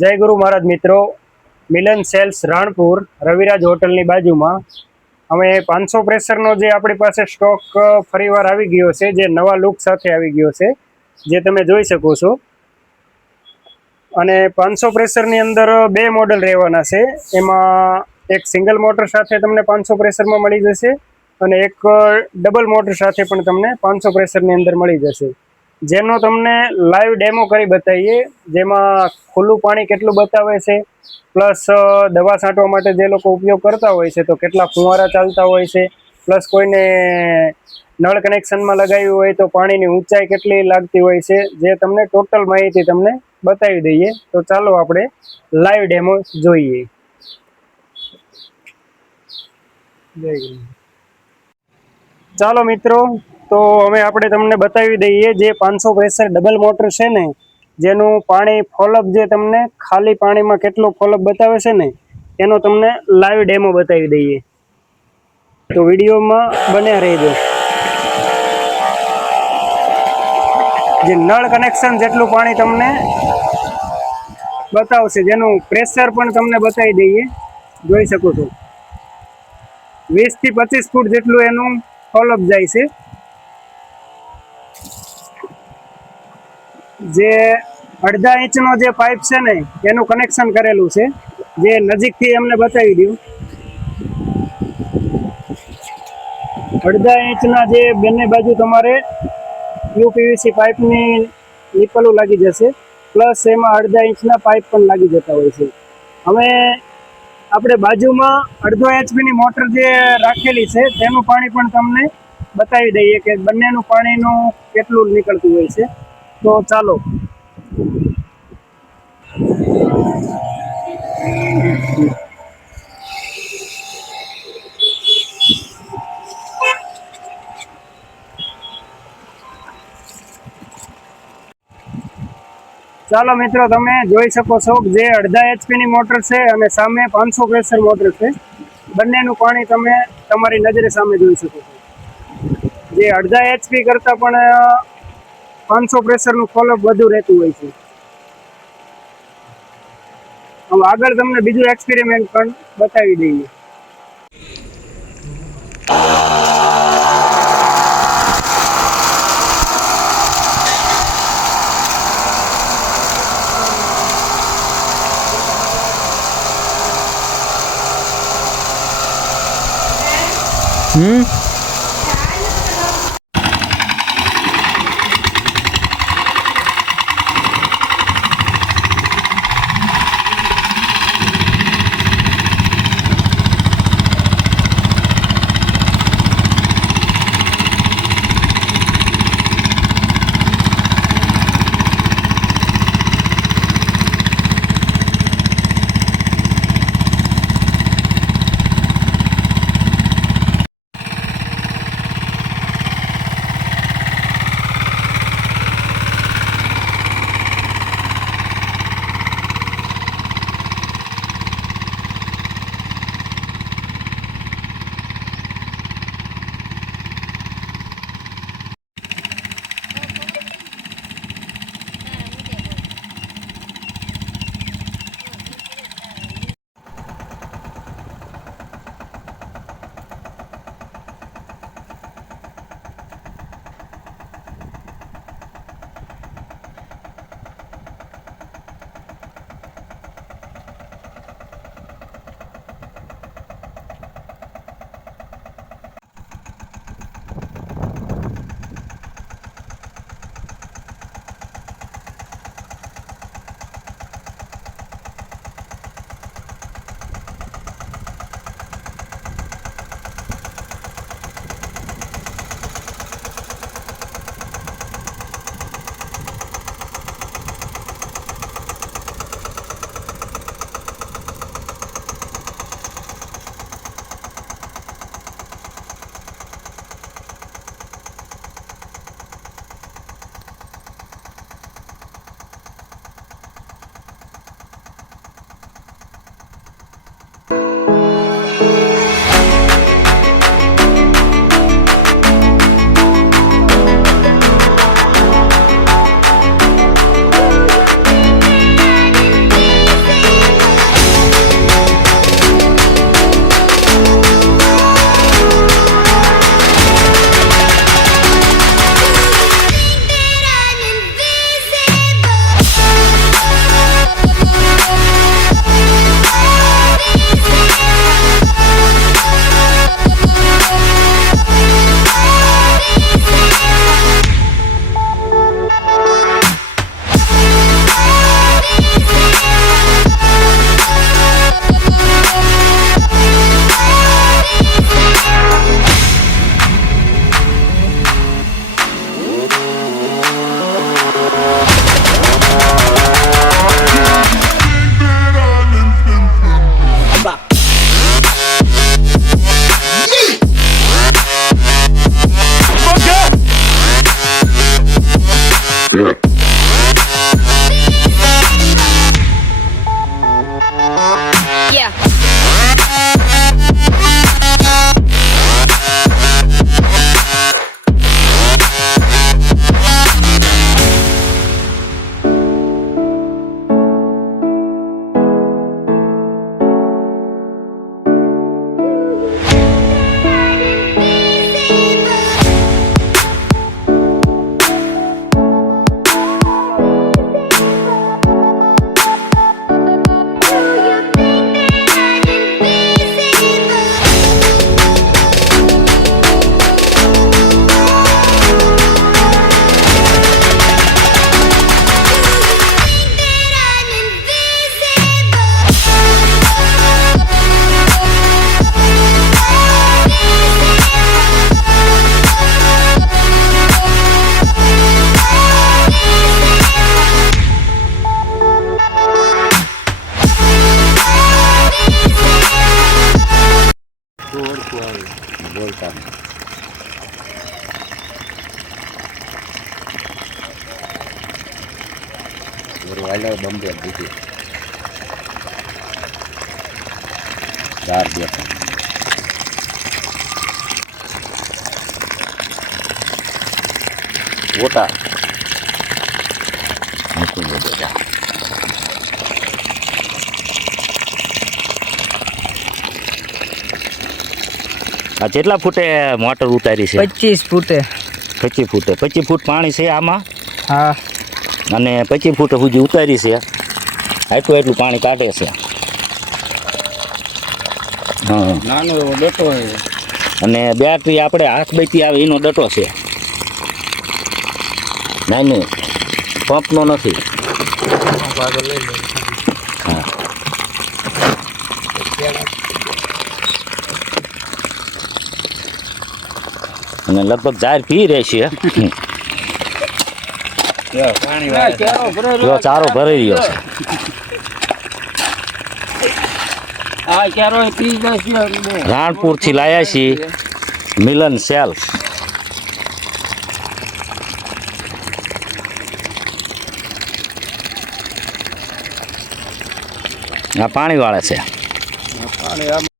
જય ગુરુ મહારાજ મિત્રો, મિલન સેલ્સ રાણપુર રવિરાજ હોટલની બાજુમાં અમે 500 પ્રેશરનો જે આપણી પાસે સ્ટોક ફરીવાર આવી ગયો છે, જે નવા લુક સાથે આવી ગયો છે, જે તમે જોઈ શકો છો. અને 500 પ્રેશરની અંદર બે મોડલ રહેવાના છે. એમાં એક સિંગલ મોટર સાથે તમને 500 પ્રેશરમાં મળી જશે અને એક ડબલ મોટર સાથે પણ તમને 500 પ્રેશરની અંદર મળી જશે, જેનો તમને લાઈવ ડેમો કરી બતાવીએ, જેમાં ખુલ્લું પાણી કેટલું બતાવે છે, પ્લસ દવા છાંટવા માટે જે લોકો ઉપયોગ કરતા હોય છે તો કેટલા ફુવારા ચાલતા હોય છે, પ્લસ કોઈને નળ કનેક્શનમાં લગાવ્યું હોય તો પાણીની ઊંચાઈ કેટલી લાગતી હોય છે, જે તમને ટોટલ માહિતી તમને બતાવી દઈએ. તો ચાલો આપણે લાઈવ ડેમો જોઈએ. ચાલો મિત્રો, તો અમે આપણે તમને બતાવી દઈએ જે 500 પ્રેશર ડબલ મોટર છે ને, જેનું પાણી ફોલઅપ જે તમને ખાલી પાણીમાં કેટલું ફોલઅપ બતાવે છે ને, એનો તમને લાઈવ ડેમો બતાવી દઈએ. તો વિડીયોમાં બન્યા રહેજો. જે નળ કનેક્શન જેટલું પાણી તમને બતાવશે, જેનું પ્રેશર પણ તમને બતાવી દઈએ, જોઈ શકો છો. 20 થી 25 ફૂટ જેટલું એનું ફોલઅપ જાય છે. જે અડધા ઇંચનો જે પાઇપ છે ને, એનું કનેક્શન કરેલું છે, જે નજીકથી એમને બતાવી દઉં. અડધા ઇંચના જે બંને બાજુ તમારે યુપીવીસી પાઇપની નિપલો લાગી જશે, પ્લસ એમાં અડધા ઇંચના પાઇપ પણ લાગી જતા હોય છે. હવે આપણે બાજુમાં અડધો એચપીની મોટર જે રાખેલી છે તેનું પાણી પણ તમને બતાવી દઈએ કે બંનેનું પાણીનું કેટલું નીકળતું હોય છે. તો ચાલો. ચાલો મિત્રો, તમે જોઈ શકો છો જે અડધા એચપીની મોટર છે અને સામે 500 પ્રેશર મોટર છે. બંનેનું પાણી તમે તમારી નજરે સામે જોઈ શકો છો. જે અડધા એચપી કરતાં પણ 500 પ્રેશરનું ફોલઅપ વધુ રહેતું હોય છે. હવે આગળ તમને બીજું એક્સપેરિમેન્ટ પણ બતાવી દઈએ. આવે બંબે દીધી દાર બેઠા ઓટા મૂકી દો બેટા આ કેટલા ફૂટે મોટર ઉતારી છે 25 ફૂટે 25 ફૂટે 25 ફૂટ પાણી છે આમાં હા અને 25 ફૂટ સુધી ઉતારી છે આટલું એટલું પાણી કાઢે છે હા નાનો એવો ડટો અને બેટરી આપણે હાથ બેથી આવે એનો ડટો છે નહીં પંપનો નથી હા અને લગભગ જાર પી રહેશે જો ચારો ભરાઈ રહ્યો છે રાણપુરથી લાયા છીએ મિલન સેલ આ પાણી વાળે છે